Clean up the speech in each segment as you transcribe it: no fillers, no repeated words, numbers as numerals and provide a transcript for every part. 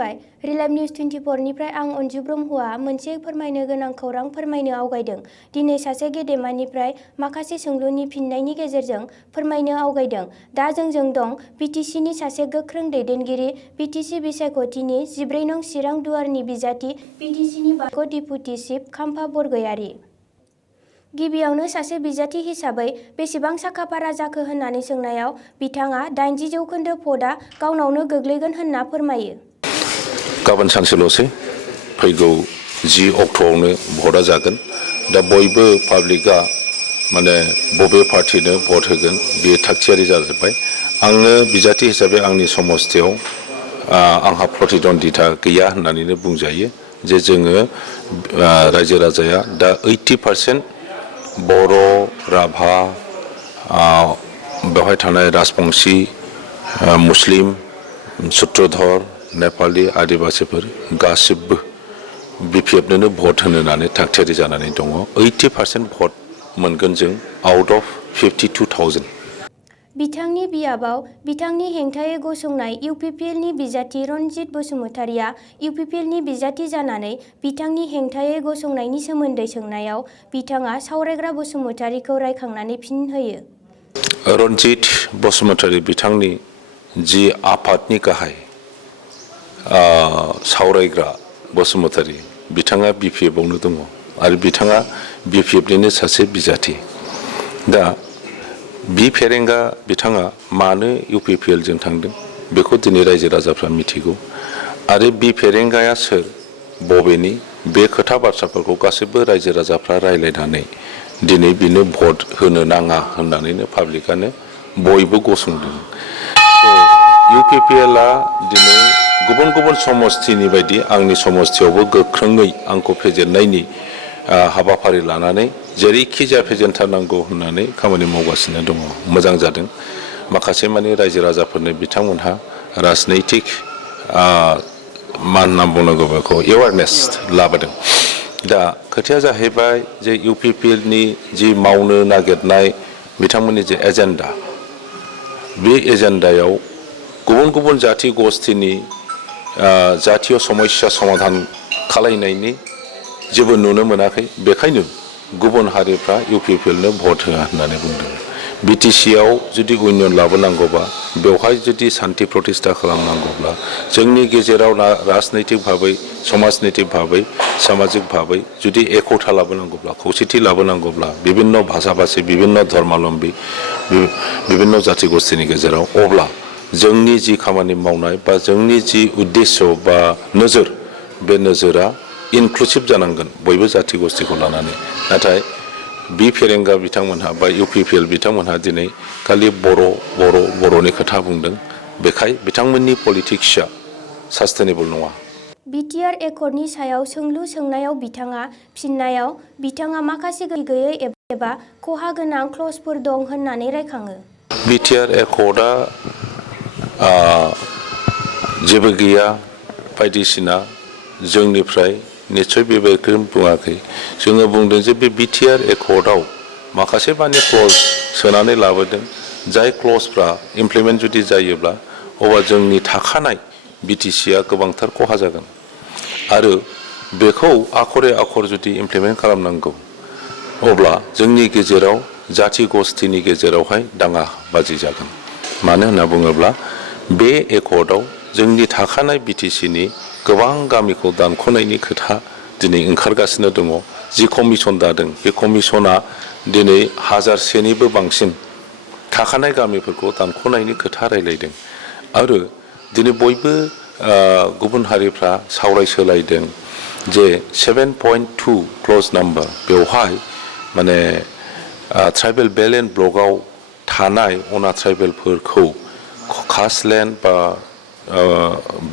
खुलुमबाय relive news 24 निफ्राय आं अन्जु ब्रह्मआ मोनसे फोरमायनो गोनां खौरां फोरमायनो आवगायदों। दिनै सासे गेदेमानिफ्राय माखासे सोंलुनि फिननायनि गेजेरजों फोरमायनो आवगायदों। दा जोंजों दं बिटिसिनि सासे गोख्रों दैदेनगिरि, बिटिसि बिसायख'थिनि 14 नं चिरां दुवारनि बिजाथि, बिटिसिनि बारग' डिपुटि चिफ खाम्फा बरगयारि। गिबियावनो सासे बिजाथि हिसाबै बेसेबां साखाफारा जाखो होननानै सोंनायाव बिथाङा 80% भटआ गावनावनो गोग्लैगोन होनना फोरमायो। गाबोन सानसेल'सै फैगौ 10 अक्ट'आवनो भटआ जागोन। दा बयबो पाब्लिकआ माने बबे पार्टिनो भट होगोन बे थागथियारि जाजोब्बाय। आङो बिजाथि हिसाबै आंनि समस्थियाव आंहा प्रतिद्वन्दिता गैया होननानैनो बुंजायो जे जोङो रायजो राजाया दा 80% बर', राभा, बेवहाय थानाय राजबंशी, मुस्लिम, सूत्रधर, नेपाली, आदिबासीफोर गासिबो बिपिएफनो भट होनो होननानै थागथियारि जानानै दङ। 80% भट मोनगोन जों आउट अफ 52,000। बिथांनि बियाबाव बिथांनि हेंथायै गसंनाय इउपिपिएलनि बिजाथि रनजित बसुमतारिया इउपिपिएलनि बिजाथि जानानै बिथांनि हेंथायै गसंनायनि सोमोन्दै सोंनायाव बिथाङा सावरायग्रा बसुमतारिखौ रायखांनानै फिन होयो। रनजित बसुमतारि बिथांनि जि आफादनि गाहाय सावरायग्रा बसुमतारि बिथाङा बिपिएफआवनो दङ आरो बिथाङा बिपिएफनिनो सासे बिजाथि। दा बि फेरेंगा बिथाङा मानो इउपिपिएलजों थांदों बेखौ दिनै रायजो राजाफ्रा मिथिगौ आरो बि फेरेंगाया सोर, बबेनि, बे खोथा बाथ्राफोरखौ गासैबो रायजो राजाफ्रा रायज्लायनानै दिनै बिनो भट होनो नाङा होननानैनो पाब्लिकआनो बयबो गसंदों। इउपिपिएलआ दिनै गुबुन गुबुन समस्थिनि बायदि आंनि समस्थियावबो गोख्रोङै आंखौ फेजेननायनि हाबाफारि लानानै जेरैखि जाया फेजेनथारनांगौ होननानै खामानि मावगासिनो दङ। मोजां जादों। माखासे माने रायजो राजाफोरनो बिथांमोनहा राजनैतिक मा होनना बुंनांगौ बेखौ एवारनेस लाबोदों। दा खोथाया जाहैबाय जे इउपिपिएलनि जि मावनो नागिरनाय बिथांमोननि जे एजेन्डा, बे एजेन्डायाव गुबुन गुबुन जाथि गस्थिनि जातीय समस्या समाधान खालायनायनि जेबो नुनो मोनाखै। बेखायनो गुबुन हारिफ्रा इउपिपिएलनो भट होआ होननानै बुंदों। बिटिसिआव जुदि इउनियन लाबोनांगौबा, बेवहाय जुदि सान्थि प्रतिष्ठा खालामनांगौब्ला, जोंनि गेजेराव राजनैतिक भाबै, समाजनैतिक भाबै, सामाजिक भाबै जुदि एकता लाबोनांगौब्ला, खौसेथि लाबोनांगौब्ला, बिभिन्न भाषा भाषी, बिभिन्न धर्मावलम्बी, बिभिन्न जाति गस्थिनि गेजेराव, अब्ला जोंनि जि खामानि मावनाय बा जोंनि जि उद्देश्य बा नोजोर, बे नोजोरा इनक्लुसिभ जानांगोन बयबो जाति गस्थिखौ लानानै। नाथाय बि फेरेंगा बिथांमोनहा बा इउपिपिएल बिथांमोनहा दिनै खालि बर'नि खोथा बुंदों। बेखाय बिथांमोननि पलिटिक्सआ सास्टेनेबल नङा। बिटिआर एकर्डनि सायाव सोंलु सोंनायाव बिथाङा फिननायाव बिथाङा माखासे गैयै एबा खहा गोनां क्लजफोर दं होननानै रायखाङो। बिटिआर एकर्डआ जेबो गैया बायदिसिना जोंनिफ्राय निश्चय बेबायदि बुङाखै। जोङो बुंदों जे बे बिटिआर एकर्डआव माखासे माने क्लज सोनानै लाबोदों। जाय क्लजफ्रा इमप्लिमेन्ट जुदि जायोब्ला अब्ला जोंनि थाखानाय बिटिसिआ गोबांथार खहा जागोन आरो बेखौ आखरे आखर जुदि इमप्लिमेन्ट खालामनांगौ अब्ला जोंनि गेजेराव जाति गस्थिनि गेजेरावहाय दाङा बाजि जागोन। मानो होनना बुङोब्ला बे एकर्डआव जोंनि थाखानाय बिटिसिनि गोबां गामिखौ दानख'नायनि खोथा दिनै ओंखारगासिनो दङ। जि कमिसन दादों बे कमिसना दिनै 1000सेनिबो बांसिन थाखानाय गामिफोरखौ दानख'नायनि खोथा रायलायदों आरो दिनै बयबो गुबुन हारिफ्रा सावरायसोलायदों जे 7.2 क्लज नाम्बार बेवहाय माने ट्राइबेल बेल्ट एन्ड ब्लकआव थानाय अना ट्राइबेलफोरखौ कास्टलेण्ड बा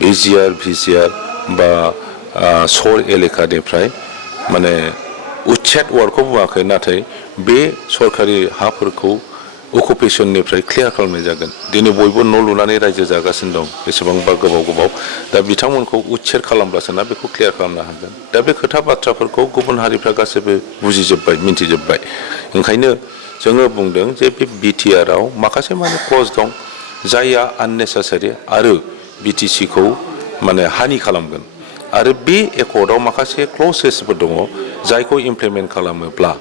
भिजिआर बा सर एलेकानिफ्राय माने उच्चेद वार्डखौ बुङाखै, नाथाय बे सरकारि हाफोरखौ अकुपेसननिफ्राय क्लियार खालामनाय जागोन। दिनै बयबो न' लुनानै रायजो जागासिनो दं बेसेबांबा गोबाव। दा बिथांमोनखौ उच्चेद खालामब्लासो ना बेखौ क्लियार खालामनो हागोन। दा बे खोथा बाथ्राफोरखौ गुबुन हारिफ्रा गासैबो बुजिजोब्बाय, मिन्थिजोब्बाय। ओंखायनो जोङो बुंदों जे बे बिटिआरआव माखासे माने क्लज दं जायआ आननेसेसारि आरो बिटिसिखौ माने हानि खालामगोन आरो बे एकर्डआव माखासे क्लसेसफोर दङ जायखौ इमप्लिमेन्ट खालामोब्ला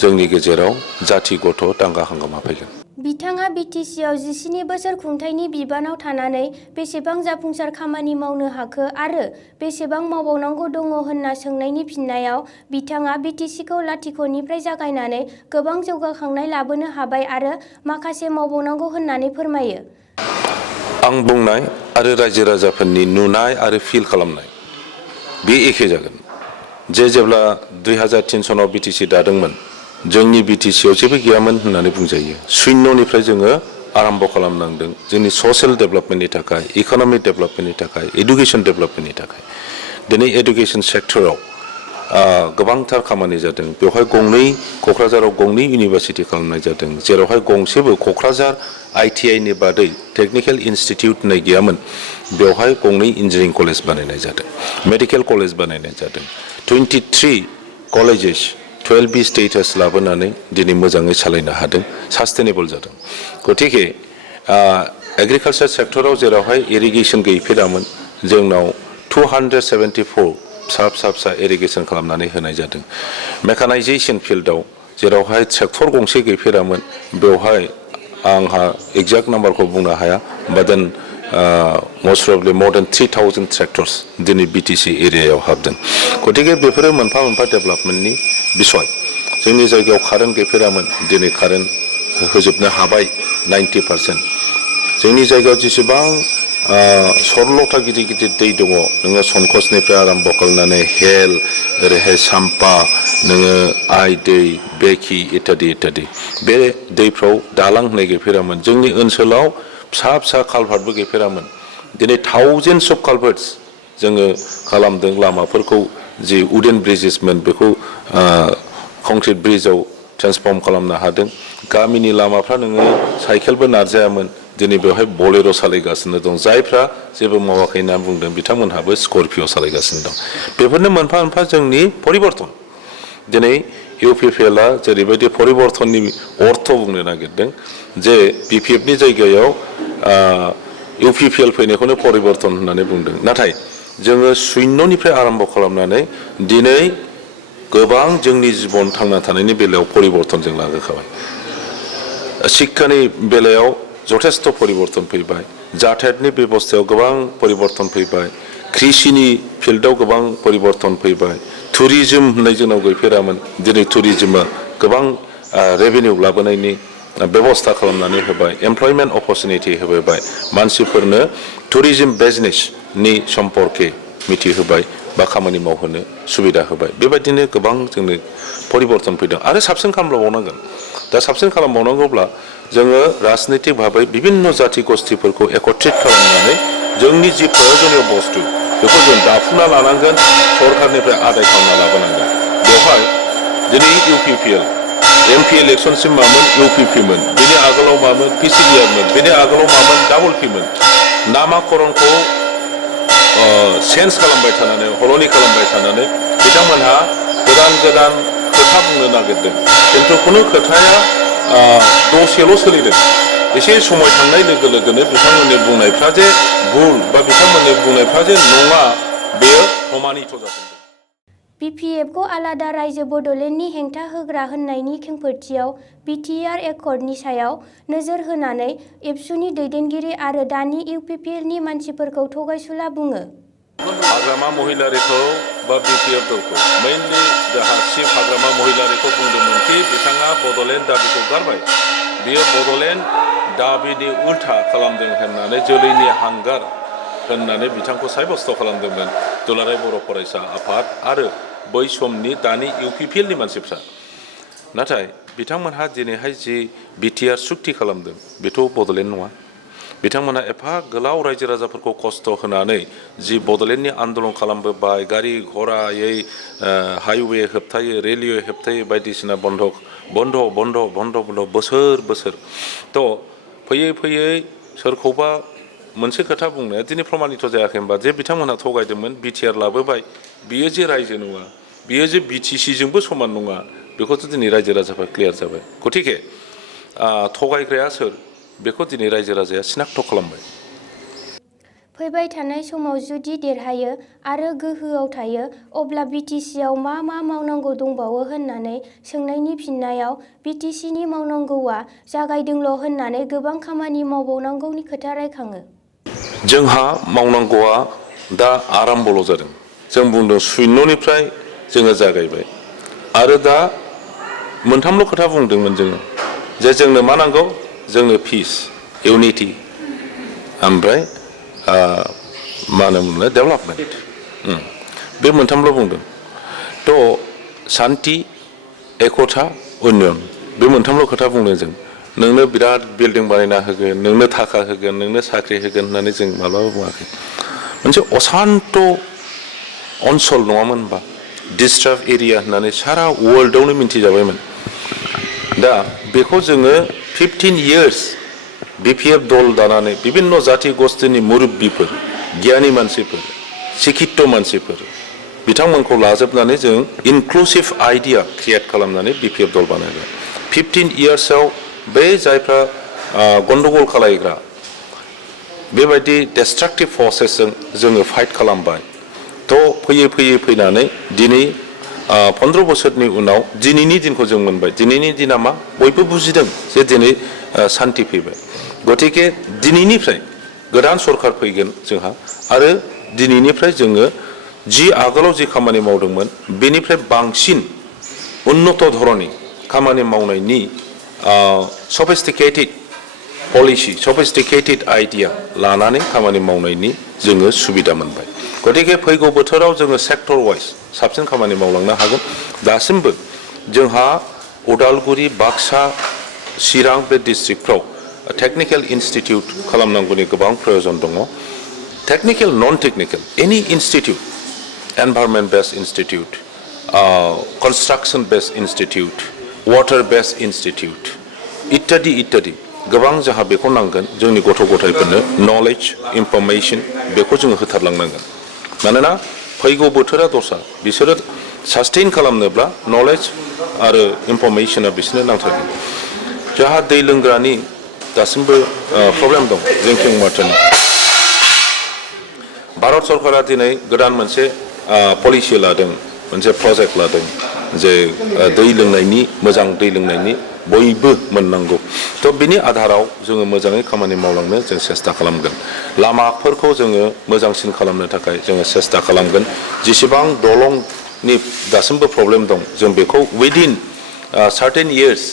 जोंनि गेजेराव जाथि गथ' दांगा हांगामा फैगोन। बिथाङा बिटिसिआव 17 बोसोर खुंथायनि बिबानाव थानानै बेसेबां जाफुंसार खामानि मावनो हाखो आरो बेसेबां मावबावनांगौ दङ होनना सोंनायनि फिननायाव बिथाङा बिटिसिखौ लाथिख'निफ्राय जागायनानै गोबां जौगाखांनाय लाबोनो हाबाय आरो माखासे मावबावनांगौ होननानै फोरमायो। आं बुंनाय आरो रायजो राजाफोरनि नुनाय आरो फिल खालामनाय बे एखे जागोन। जेब्ला 2003 सनाव बिटिसि दादोंमोन जोंनि बिटिसिआव जेबो गैयामोन होननानै बुंजायो। शून्यनिफ्राय जोङो आरम्भ खालामनांदों जोंनि ससियेल डेभेलपमेन्टनि थाखाय, इक'नमिक डेभेलपमेन्टनि थाखाय, एडुकेसन डेभेलपमेन्टनि थाखाय। दिनै एडुकेसन सेक्टराव गोबांथार खामानि जादों। बेवहाय क'क्राझाराव गंनै इउनिभारसिटि खालामनाय जादों, जेरावहाय गंसेबो क'क्राझार ITI बादै टेक्निकेल इनस्टिटिउट होननाय गैयामोन। बेवहाय गंनै इन्जिनियारिं कलेज बानायनाय जादों, मेडिकेल कलेज बानायनाय जादों। 23 कलेजेस 12B स्टेटास लाबोनानै दिनै मोजाङै सालायनो हादों, सास्टेनेबल जादों। गतिके एग्रिकालसार सेक्टराव जेरावहाय इरिगेसन गैफेरामोन जोंनाव 274 फिसा इरिगेसन खालामनानै होनाय जादों। मेकानाइजेसन फिल्डआव जेरावहाय ट्रेक्टर गंसे गैफेरामोन बेवहाय आंहा एक्जेक्ट नाम्बारखौ बुंनो हाया, बाट देन most probably more than 3,000 tractors दिनै बिटिसि एरियायाव हाबदों। गतिके बेफोरो मोनफा मोनफा डेभेलपमेन्टनि बिसय। जोंनि जायगायाव कारेन्ट गैफेरामोन, दिनै कारेन्ट होजोबनो हाबाय 90%। जोंनि जायगायाव जेसेबां सरलथा गिदिर गिदिर दै दङ, नोङो संकसनिफ्राय आरम्भ खालामनानै हेल, ओरैहाय साम्पा, नोङो आइ दै, बेखि इत्यादि बे दैफ्राव दालां होनाय गैफेरामोन। जोंनि ओनसोलाव फिसा कालभार्टबो गैफेरामोन। दिनै थाउजेन्डस अफ कालभार्टस जोङो खालामदों। लामाफोरखौ जि उडेन ब्रिजेसमोन बेखौ कंक्रिट ब्रिजआव ट्रेन्सफर्म खालामनो हादों। गामिनि लामाफ्रा नोङो साइकेलबो नारजायामोन, दिनै बेवहाय बलेर' सालायगासिनो दं। जायफ्रा जेबो मावाखै होनना बुंदों बिथांमोनहाबो स्करपिय' सालायगासिनो दं। बेफोरनो मोनफा मोनफा जोंनि परिबर्तन। दिनै UPPLआ जेरैबायदि परिबर्तननि अर्थ बुंनो नागिरदों जे BPFनि जायगायाव UPPL फैनायखौनो परिबर्तन होननानै बुंदों। नाथाय जोङो शून्यनिफ्राय आरम्भ खालामनानै दिनै गोबां जोंनि जिबन थांना थानायनि बेलायाव परिबर्तन जों लाबोखाबाय। शिक्षानि बेलायाव जथेस्थ' परिबर्तन फैबाय, जाथायतनि बेबस्थायाव गोबां परिबर्तन फैबाय, कृषिनि फिल्डआव गोबां परिबर्तन फैबाय, टुरिज्म होननाय जोंनाव गैफेरामोन, दिनै टुरिज्मआ गोबां रेभिनिउ लाबोनायनि बेबस्था खालामनानै होबाय, एमप्लयमेन्ट अपरचुनिटि होबाय, मानसिफोरनो टुरिज्म बिजनेसनि सम्पर्के मिथिहोबाय बा खामानि मावहोनो सुबिदा होबाय। बेबायदिनो गोबां जोंनो परिबर्तन फैदों आरो साबसिन खालामबावनांगोन। दा साबसिन खालामबावनांगौब्ला जोङो राजनैतिक भाबै बिभिन्न जाथि गस्थिफोरखौ एकत्रित खालामनानै जोंनि जि प्रयजनीय बस्तु बेखौ जों दाफुंना लानांगोन, सरकारनिफ्राय आदाय खालामना लाबोनांगोन। बेवहाय दिनै UPPL MP इलेक्शनसिम मामोन UPPमोन, बेनि आगोलाव मामोन PCDRमोन, बेनि आगोलाव मामोन डाबल Pमोन। नामाकरणखौ चेन्ज खालामबाय थानानै, हलनि खालामबाय थानानै बिथांमोनहा गोदान खोथा बुंनो नागिरदों, खिन्थु खुनु खोथाया दसेल' सोलिदों। एसे समय थांनाय लोगो लोगोनो बिथांमोननि बुंनायफ्रा जे भुल बा बिथांमोननि बुंनायफ्रा जे नङा बेयो प्रमानित जादों। BPFखौ आलादा रायजो बड'लेण्डनि हेंथा होग्रा होननायनि खेंफोरथियाव BTR एकर्डनि सायाव नोजोर होनानै एबसुनि दैदेनगिरि आरो दानि UPPLनि मानसिफोरखौ थगायसुला बुङो। हाग्रामा महिलारिखौ बा BPF दलखौ मेइनलि जाहा चिफ हाग्रामा महिलारिखौ बुंदोंमोन कि बिथाङा बड'लेण्ड दाबिखौ गारबाय, बियो बड'लेण्ड दाबिनि उल्था खालामदों होननानै जोलैनि हांगार होननानै बिथांखौ सायबस्त' खालामदोंमोन दुलाराय बर' फरायसा आफाद आरो बै समनि दानि UPPLनि मानसिफ्रा। नाथाय बिथांमोनहा दिनैहाय जि BTR सुक्ति खालामदों बेथ' बड'लेण्ड नङा। बिथांमोनहा एफा गोलाव रायजो राजाफोरखौ खस्थ' होनानै जि बड'लेण्डनि आन्दलन खालामबोबाय, गारि घरायै हाइवे होबथायो, रेलवे होबथायो, बायदिसिना बन्द' बोसोर थ' फैयै सोरखौबा मोनसे खोथा बुंनाया दिनै प्रमानित जायाखै होनबा जे बिथांमोनहा थगायदोंमोन, BTR लाबोबाय, बियो जे रायजो नङा, बियो जे BTCजोंबो समान नङा, बेखौथ' दिनै रायजो राजाफ्रा क्लियार जाबाय। गतिके थगायग्राया सोर बेखौ दिनै रायजो राजाया सिनाक्त खालामबाय। फैबाय थानाय समाव जुदि देरहायो आरो गोहोआव थायो अब्ला बिटिसिआव मा मावनांगौ दंबावो होननानै सोंनायनि फिननायाव बिटिसिनि मावनांगौआ जागायदोंल' होननानै गोबां खामानि मावबावनांगौनि खोथा रायखाङो। जोंहा मावनांगौआ दा आराम्भल' जादों। जों बुंदों शून्यनिफ्राय जोङो जागायबाय आरो दा मोनथामल' खोथा बुंदोंमोन जोङो जे जोंनो मा नांगौ, जोंनो पिस, इउनिटि, ओमफ्राय मा होनोमोनलाय डेभेलपमेन्ट। बे मोनथामल' बुंदों। थ' शान्ति, एकता, उन्नयन बे मोनथामल' खोथा बुंदों जों। नोंनो बिराद बिल्डिं बानायना होगोन, नोंनो थाखा होगोन, नोंनो साख्रि होगोन होननानै जों माब्लाबा बुङाखै। मोनसे असान्त ओनसोल नङामोन होनबा, डिस्टार्ब एरिया होननानै सारा वर्ल्डआवनो मिन्थिजाबायमोन। दा बेखौ जोङो 15 years बिपिएफ दल दानानै बिभिन्न जाति गस्थिनि मुरब्बीफोर, गियानि मानसिफोर, शिक्षित मानसिफोर बिथांमोनखौ लाजोबनानै जों इनक्लुसिभ आइडिया क्रिएट खालामनानै बिपिएफ दल बानायबाय। 15 yearsआव बे जायफ्रा गन्डगोल खालायग्रा बेबायदि डिस्ट्राक्टिभ फर्सेसजों जोङो फाइट खालामबाय। थ' फैयै फैनानै दिनै 15 बोसोरनि उनाव दिनैनि दिनखौ जों मोनबाय। दिनैनि दिना मा? बयबो बुजिदों जे दिनै शान्ति फैबाय। गतिके दिनैनिफ्राय गोदान सरकार फैगोन जोंहा आरो दिनैनिफ्राय जोङो जि आगोलाव जि खामानि मावदोंमोन बेनिफ्राय बांसिन उन्नत धरननि खामानि मावनायनि सफिस्टिकेटेड पलिसि, सफिस्टिकेटेड आइडिया लानानै खामानि मावनायनि जोङो सुबिदा मोनबाय। गतिके फैगौ बोथोराव जोङो सेक्टर वाइज साबसिन खामानि मावलांनो हागोन। दासिमबो जोंहा उदालगुरि, बाक्सा, चिरां बे डिस्ट्रिक्टफ्राव टेक्निकेल इन्स्टिटिउट खालामनांगौनि गोबां प्रयोजन दङ। Technical, non technical, any institute, environment based institute, construction based institute, water based institute इत्यादि गोबां जोंहा बेखौ नांगोन। जोंनि गथ' गथायफोरनो नलेज, इनफरमेसन बेखौ जोङो होथारलांनांगोन। मानोना फैगौ बोथोरा दस्रा, बिसोरो सास्टेइन खालामनोब्ला नलेज आरो इनफरमेसना बिसोरनो नांथारगोन। जोंहा दै लोंग्रानि दासिमबो प्रब्लेम दं। ड्रिंकिं वाटारनि भारत सरकारा दिनै गोदान मोनसे पलिसि लादों, मोनसे प्रजेक्ट लादों जे दै लोंनायनि, मोजां दै लोंनायनि बयबो मोननांगौ। थ' बिनि आधाराव जोङो मोजाङै खामानि मावलांनो जों सेस्था खालामगोन। लामाफोरखौ जोङो मोजांसिन खालामनो थाखाय जोङो सेस्था खालामगोन। जेसेबां दलंनि दासिमबो प्रब्लेम दं जों बेखौ उइदिन सार्टेन इयार्स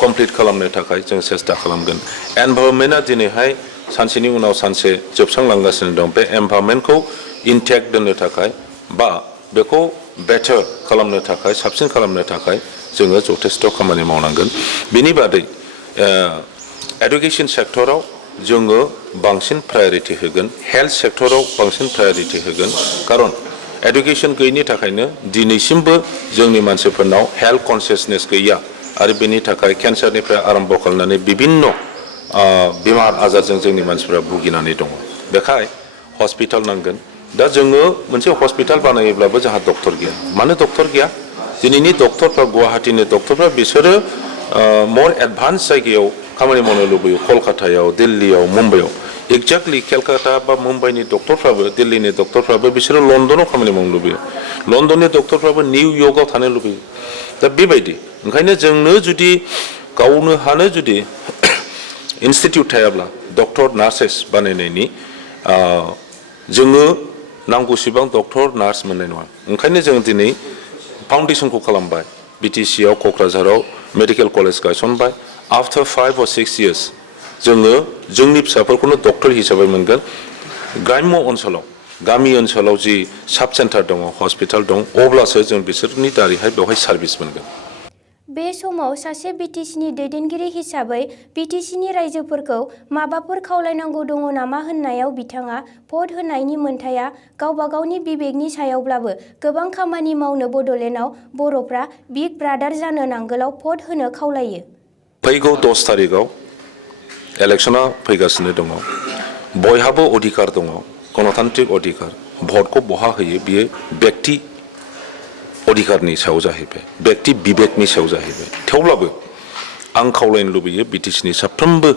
कमप्लिट खालामनो थाखाय जों सेस्था खालामगोन। एनभायरनमेन्टआ दिनैहाय सानसेनि उनाव सानसे जोबस्रांलांगासिनो दं। बे एनभायरनमेन्टखौ इनटेक्ट दोननो थाखाय बा बेखौ बेटार खालामनो थाखाय, साबसिन खालामनो थाखाय जोङो जथेस्थ' खामानि मावनांगोन। बेनि बादै एडुकेसन सेक्टराव जोङो बांसिन प्रायरिटि होगोन, हेल्थ सेक्टराव बांसिन प्रायरिटि होगोन। खारन एडुकेसन गैयिनि थाखायनो दिनैसिमबो जोंनि मानसिफोरनाव हेल्थ कनसियासनेस गैया आरो बेनि थाखाय केन्सारनिफ्राय आरम्भ खालामनानै बिभिन्न बेमार आजारजों जोंनि मानसिफोरा भुगिनानै दङ। बेखाय हस्पिटाल नांगोन। दा जोङो मोनसे हस्पिटाल बानायोब्लाबो जोंहा डक्टर गैया। मानो डक्टर गैया? दिनैनि डक्टरफ्रा, गुवाहाटीनि डक्टरफ्रा बिसोरो मर एडभान्स जायगायाव खामानि मावनो लुबैयो। कलकातायाव, दिल्लीयाव, मुम्बाइआव। एक्जेक्टलि केलकाता बा मुम्बाइनि डक्टरफ्राबो, दिल्लीनि डक्टरफ्राबो बिसोरो लन्डनाव खामानि मावनो लुबैयो। लन्डननि डक्टरफ्राबो निउयर्कआव थानो लुबैयो। दा बेबायदि ओंखायनो जोंनो जुदि गावनो हानो जुदि इन्स्टिटिउट थायाब्ला डक्टर, नार्सेस बानायनायनि जोङो नांगौसिबां डक्टर, नार्स मोननाय नङा। ओंखायनो जों दिनै फाउन्डेसनखौ खालामबाय। बिटिसिआव, क'क्राझाराव मेडिकेल कलेज गायसनबाय। आफ्टार 5 or 6 years जोङो जोंनि फिसाफोरखौनो डक्टर हिसाबै मोनगोन। ग्राम्य ओनसोलाव, गामि ओनसोलाव जि साब सेन्टार दङ, हस्पिटाल दं, अब्लासो जों बिसोरनि दारैहाय बेवहाय सार्भिस मोनगोन। बे समाव सासे बिटिसिनि दैदेनगिरि हिसाबै बिटिसिनि रायजोफोरखौ माबाफोर खावलायनांगौ दङ नामा होननायाव बिथाङा भट होनायनि मोन्थाया गावबा गावनि बिबेकनि सायावब्लाबो गोबां खामानि मावनो बड'लेण्डआव बर'फ्रा बिग ब्रादार जानो नांगोलाव भट होनो खावलायो। फैगौ 10 तारिखआव इलेक्सना फैगासिनो दङ। बयहाबो अधिकार दङ, गणतान्त्रिक अधिकार। भटखौ बहा होयो बियो व्यक्ति अधिकारनि सायाव जाहैबाय, व्यक्ति बिबेकनि सायाव जाहैबाय। थेवब्लाबो आं खावलायनो लुबैयो बिटिसिनि साफ्रोमबो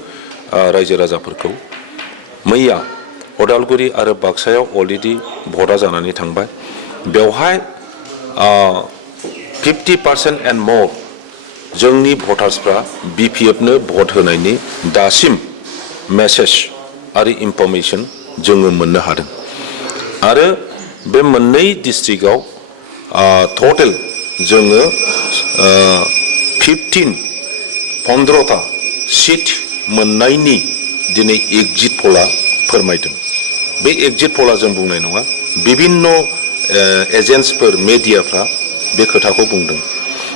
रायजो राजाफोरखौ मैया उदालगुरि आरो बाक्सायाव अलरेडि भटआ जानानै थांबाय। बेवहाय 50% एन्ड मर जोंनि भटार्सफ्रा BPFनो भट होनायनि दासिम मेसेज आरो इनफरमेशन जोङो मोननो हादों। आरो बे मोननै डिस्ट्रिक्टआव टटेल जोङो 15 सिट मोननायनि दिनै एग्जिट पला फोरमायदों। बे एग्जिट पला जों बुंनाय नङा, बिभिन्न एजेन्सफोर मेडियाफ्रा बे खोथाखौ बुंदों।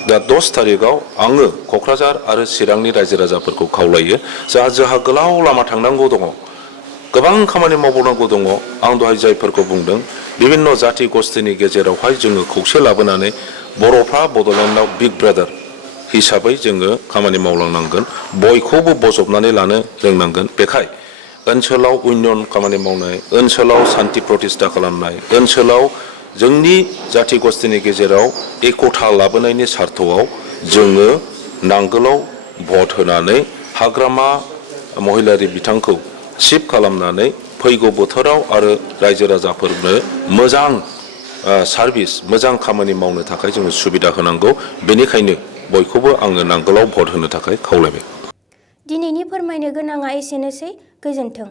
दा 10 तारिखआव आङो क'क्राझार आरो चिरांनि रायजो राजाफोरखौ खावलायो, जोंहा गोलाव लामा थांनांगौ दङ, गोबां खामानि मावबावनांगौ दङ। आं दहाय जायफोरखौ बुंदों, बिभिन्न जाति गस्थिनि गेजेरावहाय जोङो खौसे लाबोनानै बर'फ्रा बड'लेण्डआव बिग ब्रादार हिसाबै जोङो खामानि मावलांनांगोन, बयखौबो बजबनानै लानो रोंनांगोन। बेखाय ओनसोलाव इउनियन खामानि मावनाय, ओनसोलाव सान्थि प्रतिष्ठा खालामनाय, ओनसोलाव जोंनि जाति गस्थिनि गेजेराव एकता लाबोनायनि सार्थआव जोङो नांगोलाव भट होनानै हाग्रामा महिलारि बिथांखौ सिफ खालामनानै फैगौ बोथोराव आरो रायजो राजाफोरनो मोजां सार्भिस, मोजां खामानि मावनो थाखाय जोङो सुबिदा होनांगौ। बेनिखायनो बयखौबो आङो नांगोलाव भट होनो थाखाय खावलायबाय। दिनैनि फोरमायनो गोनाङा एसेनोसै। गोजोन्थों।